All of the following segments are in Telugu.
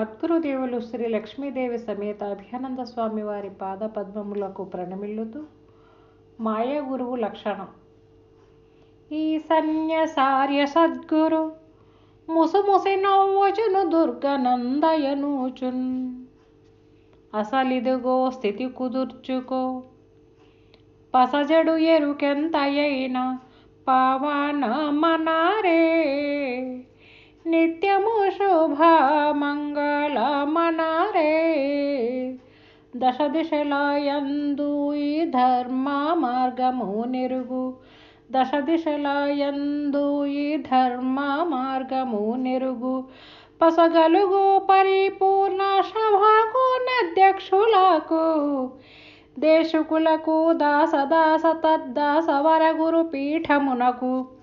మద్గురుదేవులు శ్రీ లక్ష్మీదేవి సమేత అభియానంద స్వామి వారి పాద పద్మములకు ప్రణమిల్లుతూ మాయా గురువు లక్షణం. ఈ సన్యసార్య సద్గురు ముసుముసి నవ్వచును దుర్గనందయనూచున్. అసలిదుగో స్థితి కుదుర్చుకో. పసజడు ఎరుకెంతయైన పావాన మనారే. నిత్యము శుభ దశ దిశలయందు ఈ ధర్మ మార్గము నిరుగు. దశ దిశలయందు ఈ ధర్మ మార్గము నిరుగు. పసగలుగు పరిపూర్ణ సభకు అధ్యక్షులకు దేశకులకు దాసదాస తద్దాస వరగురు పీఠమునకు.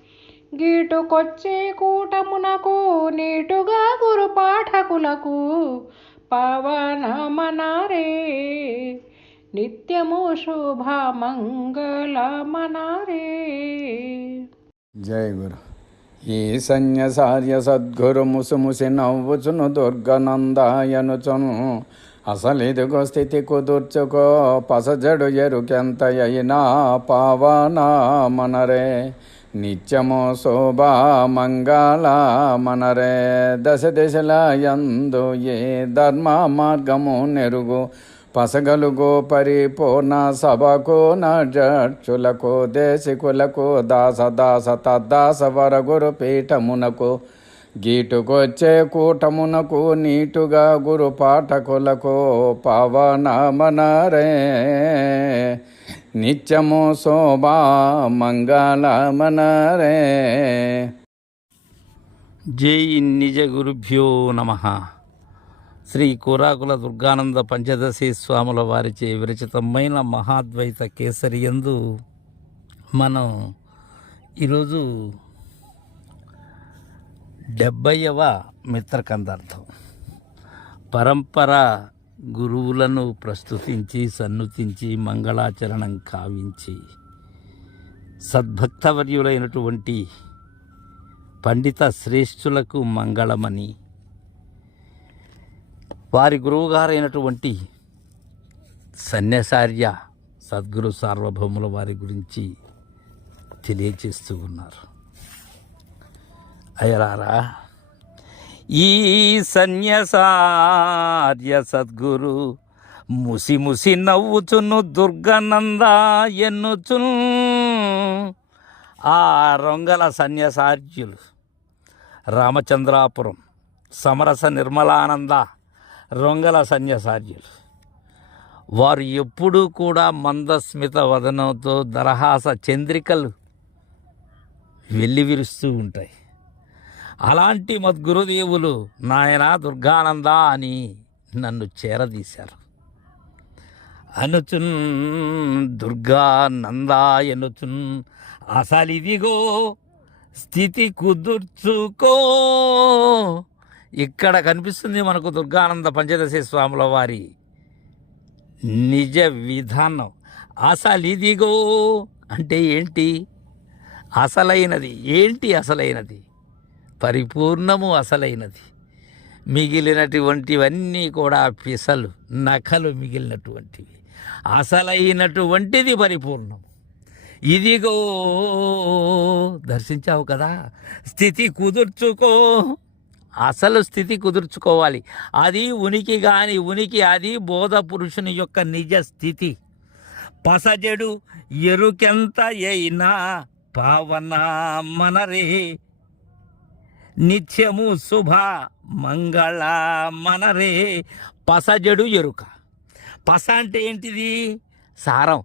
గీటుకొచ్చే కూటమునకు నీటుగా గురు పాఠకులకు పవనమనారే. నిత్యము శుభమంగళమనారే. జయ గురు. ఈ సన్యసార్య సద్గురు ముసుముసి నవ్వుచును దుర్గనందాయనుచును. అసలిదిగో స్థితి కుదుర్చుకో పసజడు ఎరుకెంత అయినా పావనా మనరే నిత్యము శోభా మంగళ మనరే దశ దిశల యందు ఏ ధర్మ మార్గము నెరుగు? పసగలుగు పరిపూర్ణ సభకు నజక్షులకు దేశికులకు దాస దాస తద్దాస వరగురు పీఠమునకు. గీటుకొచ్చే కూటమునకు నీటుగా గురు పాఠకులకు పవనమనరే. నిత్యము శోభా మంగళమనరే. జై నిజ గురుభ్యో నమ. శ్రీ కూరాకుల దుర్గానంద పంచదశి స్వాముల వారిచే విరచితమైన మహాద్వైత కేసరి యందు మనం ఈరోజు డెబ్బైవ మిత్రకందార్థం. పరంపర గురువులను ప్రస్తుతించి సన్నుతించి మంగళాచరణం కావించి సద్భక్తవర్యులైనటువంటి పండిత శ్రేష్ఠులకు మంగళమని వారి గురువుగారైనటువంటి సన్యాసార్య సద్గురు సార్వభౌముల వారి గురించి తెలియచేస్తూ ఉన్నారు. అయ్యరారా ఈ సన్యాసార్య సద్గురు ముసి ముసి నవ్వుచును దుర్గనంద ఎన్నుచును. ఆ రొంగల సన్యాసార్యులు రామచంద్రాపురం సమరస నిర్మలానంద రొంగల సన్యాసార్యులు. వారు ఎప్పుడూ కూడా మందస్మిత వదనంతో దరహాస చంద్రికలు వెల్లివిరుస్తూ ఉంటాయి. అలాంటి మద్గురుదేవులు నాయన దుర్గానంద అని నన్ను చేరదీశారు. అనుచున్ దుర్గానంద ఎనుచున్ అసలిదిగో స్థితి కుదుర్చుకో. ఇక్కడ కనిపిస్తుంది మనకు దుర్గానంద పంచదశి స్వాముల వారి నిజ విధానం. అసలిదిగో అంటే ఏంటి? అసలైనది. ఏంటి అసలైనది? పరిపూర్ణము అసలైనది. మిగిలినటువంటివన్నీ కూడా పిసలు నఖలు మిగిలినటువంటివి. అసలైనటువంటిది పరిపూర్ణం ఇదిగో దర్శించావు కదా స్థితి కుదుర్చుకో. అసలు స్థితి కుదుర్చుకోవాలి. అది ఉనికి కాని ఉనికి అది బోధ పురుషుని యొక్క నిజ స్థితి. పసజడు ఎరుకెంత అయినా పావన మనరే. నిత్యము శుభ మంగళ మనరే పసజడు ఎరుక. పస అంటే ఏంటిది? సారం.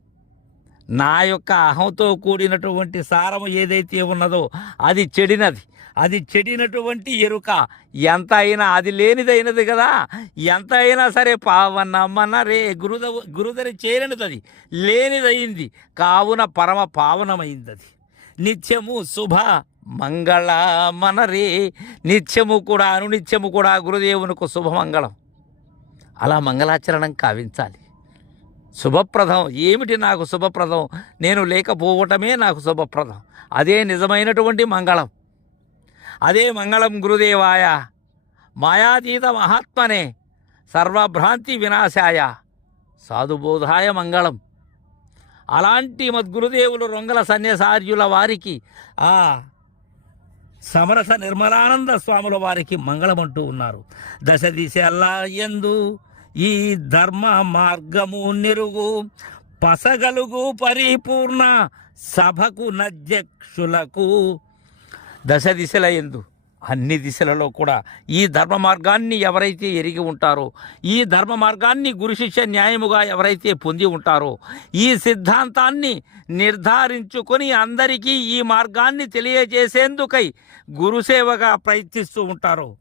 నా యొక్క అహంతో కూడినటువంటి సారం ఏదైతే ఉన్నదో అది చెడినది. అది చెడినటువంటి ఎరుక. ఎంత అయినా అది లేనిదైనది కదా. ఎంత అయినా సరే పావనమ్మన రే గురుద గురుదరి చేరినది అది లేనిదయింది. కావున పరమ పావనమైంది అది నిత్యము శుభ మంగళ మనరే నిత్యము కూడా అనునిత్యము కూడా గురుదేవునికి శుభమంగళం. అలా మంగళాచరణం కావించాలి. శుభప్రదం ఏమిటి నాకు శుభప్రదం? నేను లేకపోవటమే నాకు శుభప్రదం. అదే నిజమైనటువంటి మంగళం. అదే మంగళం గురుదేవాయ. మాయాతీత మహాత్మనే సర్వభ్రాంతి వినాశాయ. సాధుబోధాయ మంగళం. అలాంటి మద్గురుదేవులు రొంగల సన్యసార్యుల వారికి ఆ సమరస నిర్మలానంద స్వాముల వారికి మంగళమంటూ ఉన్నారు. దశ దిశలా ఎందు ఈ ధర్మ మార్గము నిరుగు పసగలుగు పరిపూర్ణ సభకు నధ్యక్షులకు. దశ దిశల ఎందు అన్ని దిశలలో కూడా ఈ ధర్మ మార్గాన్ని ఎవరైతే ఎరిగి ఉంటారో ఈ ధర్మ మార్గాన్ని గురు శిష్య న్యాయముగా ఎవరైతే పొంది ఉంటారో ఈ సిద్ధాంతాన్ని నిర్ధారించుకొని అందరికీ ఈ మార్గాన్ని తెలియజేసేందుకై గురుసేవగా ప్రయత్నిస్తూ ఉంటారు.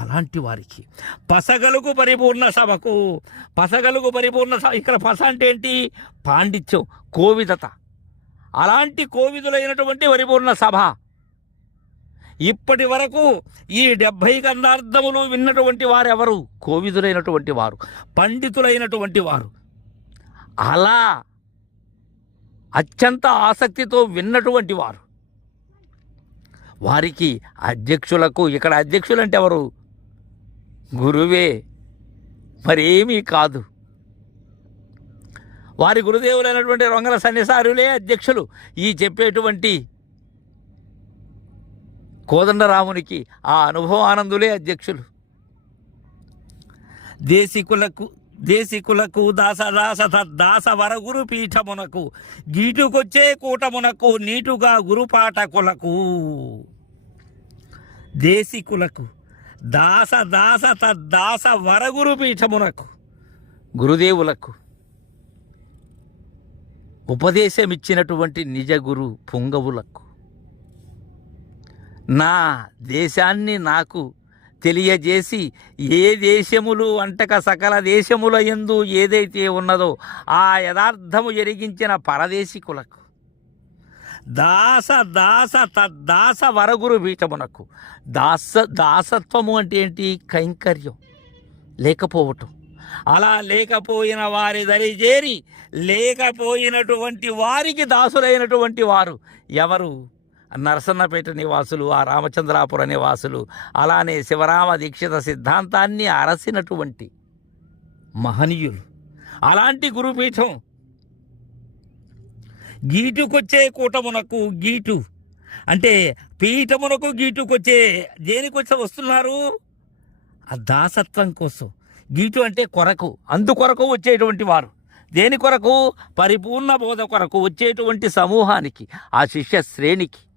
అలాంటి వారికి పసగలుగు పరిపూర్ణ సభకు పసగలుగు పరిపూర్ణ సభ ఇక్కడ పస అంటే ఏంటి? పాండిత్యం కోవిదత. అలాంటి కోవిదులైనటువంటి పరిపూర్ణ సభ. ఇప్పటి వరకు ఈ డెబ్భై గంధార్థములు విన్నటువంటి వారెవరు? కోవిదులైనటువంటి వారు పండితులైనటువంటి వారు. అలా అత్యంత ఆసక్తితో విన్నటువంటి వారు. వారికి అధ్యక్షులకు ఇక్కడ అధ్యక్షులు అంటే ఎవరు? గురువే. మరేమీ కాదు. వారి గురుదేవులైనటువంటి రొంగల సన్నిసారులే అధ్యక్షులు. ఈ చెప్పేటువంటి కోదండరామునికి ఆ అనుభవానందులే అధ్యక్షులు. దేశికులకు దేశికులకు దాస దాస దాస వరగురు పీఠమునకు గీటుకొచ్చే కూటమునకు నీటుగా గురుపాఠకులకు దేశికులకు దాస దాస తద్దాస వరగురు పీఠమునకు గురుదేవులకు ఉపదేశమిచ్చినటువంటి నిజ గురు పుంగవులకు. నా దేశాన్ని నాకు తెలియజేసి ఏ దేశములు అంటక సకల దేశముల ఎందు ఏదైతే ఉన్నదో ఆ యథార్థము ఎరిగించిన పరదేశికులకు దాస దాస తద్దాస వరగురు పీఠమునకు దాస దాసత్వము అంటే ఏంటి? కైంకర్యం లేకపోవటం. అలా లేకపోయిన వారి దరిజేరి లేకపోయినటువంటి వారికి దాసులైనటువంటి వారు ఎవరు? నరసన్నపేట నివాసులు ఆ రామచంద్రాపుర నివాసులు అలానే శివరామ దీక్షిత సిద్ధాంతాన్ని అరసినటువంటి మహనీయులు. అలాంటి గురుపీఠం గీటుకొచ్చే కూటమునకు గీటు. అంటే పీఠమునకు గీటుకొచ్చే దేనికొచ్చే వస్తున్నారు? ఆ దాసత్వం కోసం. గీటు అంటే కొరకు. అందుకొరకు వచ్చేటువంటి వారు. దేని కొరకు? పరిపూర్ణ బోధ కొరకు వచ్చేటువంటి సమూహానికి ఆ శిష్య శ్రేణికి.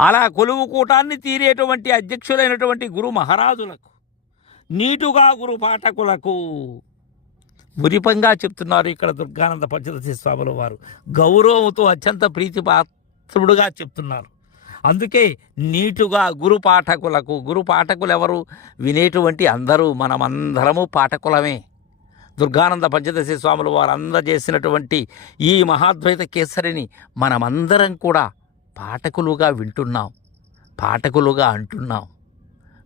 అలా కొలువు కూటాన్ని తీరేటువంటి అధ్యక్షులైనటువంటి గురు మహారాజులకు నీటుగా గురు పాఠకులకు మురిపంగా చెప్తున్నారు ఇక్కడ దుర్గానంద పంచదశి స్వాముల వారు. గౌరవంతో అత్యంత ప్రీతిపాత్రుడుగా చెప్తున్నారు. అందుకే నీటుగా గురు పాఠకులకు గురు పాఠకులు ఎవరు వినేటువంటి అందరూ మనమందరము పాఠకులమే. దుర్గానంద పంచదశి స్వాములు వారు అందజేసినటువంటి ఈ మహాద్వైత కేసరిని మనమందరం కూడా పాఠకులుగా వింటున్నాం పాఠకులుగా అంటున్నాం.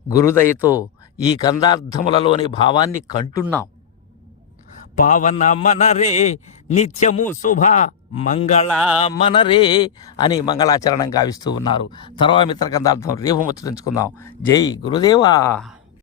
గురుదయతో ఈ కందార్థములలోని భావాన్ని కంటున్నాం. పావన మనరే నిత్యము శుభ మంగళ మనరే అని మంగళాచరణం గావిస్తూ ఉన్నారు. తర్వాత మిత్ర కందార్థం రేపు ముచ్చరించుకుందాం జై గురుదేవా!